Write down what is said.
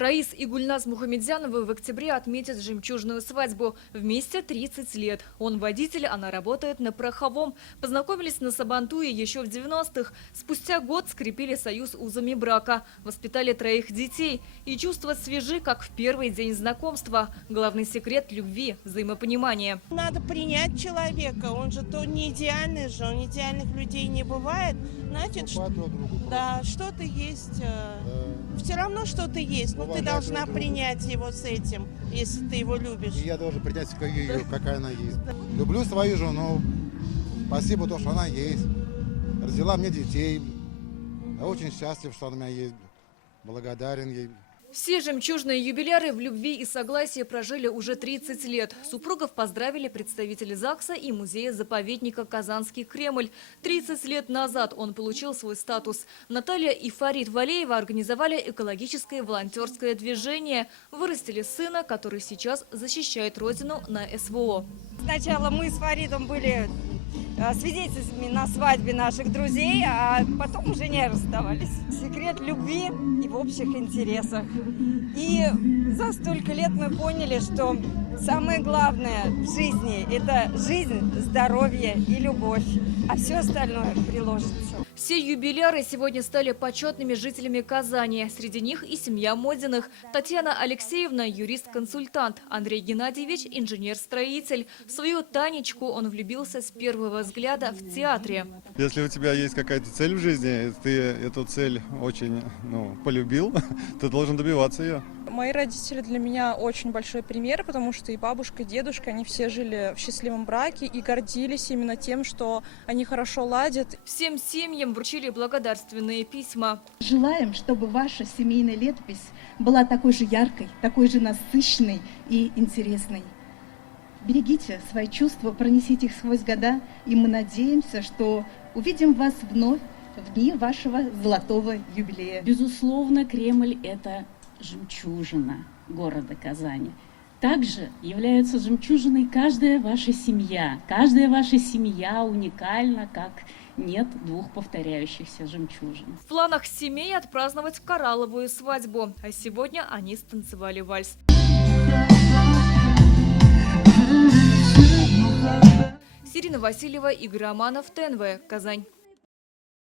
Раис и Гульназ Мухамедзяновы в октябре отметят жемчужную свадьбу. Вместе 30 лет. Он водитель, она работает на Пороховом. Познакомились на Сабантуе еще в 90-х. Спустя год скрепили союз узами брака. Воспитали 3 детей. И чувства свежи, как в первый день знакомства. Главный секрет любви – взаимопонимание. Надо принять человека. Он же то не идеальный же, он идеальных людей не бывает. Значит, да, что-то есть. Все равно что-то есть, но ты должна принять его с этим, если ты его любишь. И я должен принять ее, какая она есть. Люблю свою жену. Спасибо, то, что она есть. Родила мне детей. Я очень счастлив, что она у меня есть. Благодарен ей. Все жемчужные юбиляры в любви и согласии прожили уже 30 лет. Супругов поздравили представители ЗАГСа и музея-заповедника «Казанский Кремль». 30 лет назад он получил свой статус. Наталья и Фарид Валеева организовали экологическое волонтерское движение. Вырастили сына, который сейчас защищает родину на СВО. Сначала мы с Фаридом были свидетелями на свадьбе наших друзей, а потом уже не расставались. Секрет любви и в общих интересах. И за столько лет мы поняли, что самое главное в жизни – это жизнь, здоровье и любовь, а все остальное приложится. Все юбиляры сегодня стали почетными жителями Казани. Среди них и семья Модиных. Татьяна Алексеевна – юрист-консультант. Андрей Геннадьевич – инженер-строитель. В свою Танечку он влюбился с первого взгляда в театре. Если у тебя есть какая-то цель в жизни, ты эту цель очень полюбил, ты должен добиваться ее. Мои родители для меня очень большой пример, потому что и бабушка, и дедушка, они все жили в счастливом браке и гордились именно тем, что они хорошо ладят. Всем семьям вручили благодарственные письма. Желаем, чтобы ваша семейная летопись была такой же яркой, такой же насыщенной и интересной. Берегите свои чувства, пронесите их сквозь года, и мы надеемся, что увидим вас вновь в дни вашего золотого юбилея. Безусловно, Кремль – это жемчужина города Казани. Также является жемчужиной каждая ваша семья. Каждая ваша семья уникальна, как нет 2 повторяющихся жемчужин. В планах семей отпраздновать коралловую свадьбу. А сегодня они станцевали вальс. Сирина Васильева, Игорь Романов, ТНВ, Казань.